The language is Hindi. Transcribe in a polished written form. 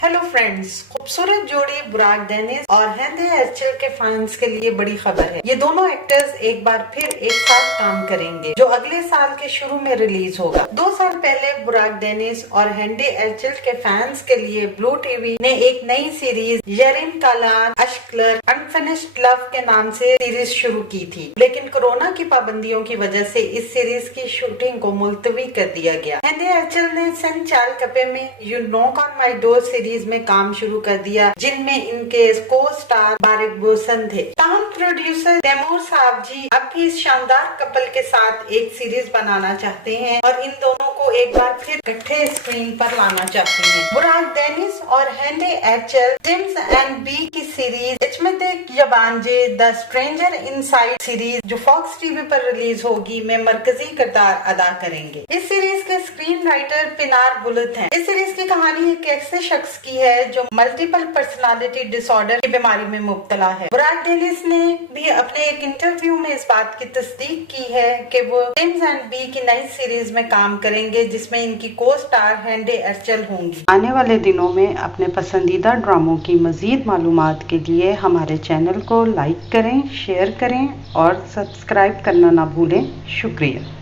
हेलो फ्रेंड्स, खूबसूरत जोड़ी बुराक डेनिस और हेंदे एर्चल के फैंस के लिए बड़ी खबर है। ये दोनों एक्टर्स एक बार फिर एक साथ काम करेंगे जो अगले साल के शुरू में रिलीज होगा। 2 साल पहले बुराक डेनिस और हेंदे एर्चल के फैंस के लिए ब्लू टीवी ने एक नई सीरीज येरिन कालान अशक्लर अनफिनिश्ड लव के नाम से सीरीज शुरू की थी, लेकिन कोरोना की पाबंदियों की वजह से इस सीरीज की शूटिंग को मुलतवी कर दिया गया। हेंदे एर्चल ने सन चाल कपे में you knock on my door series में काम शुरू कर दिया, जिनमें इनके को स्टार बारिक बोसन थे। ताहम प्रोड्यूसर तैमूर साहब जी अब भी इस शानदार कपल के साथ एक सीरीज बनाना चाहते हैं और इन दोनों को एक बार फिर इकट्ठे स्क्रीन पर लाना चाहते हैं। बुराक डेनिस और Hande Ercel TIMS and B की series Icimdeki Yabanci the stranger inside series जो फॉक्स टीवी पर रिलीज होगी में मरकजी किरदार अदा करेंगे। इस सीरीज के स्क्रीन राइटर पिनार बुलत हैं। इस सीरीज की कहानी एक ऐसे शख्स की है जो मल्टीपल पर्सनालिटी डिसऑर्डर की बीमारी में मुब्तला है। बुराक डेनिस ने भी अपने एक इंटरव्यू में इस बात की तस्दीक की है कि वो टिम्स एंड बी की नई सीरीज में काम करेंगे जिसमें इनकी को स्टार हेंदे एर्चल होंगी। आने वाले दिनों में अपने पसंदीदा ड्रामों की मजीद मालूमात के लिए हमारे चैनल को लाइक करें, शेयर करें और सब्सक्राइब करना ना भूलें। शुक्रिया।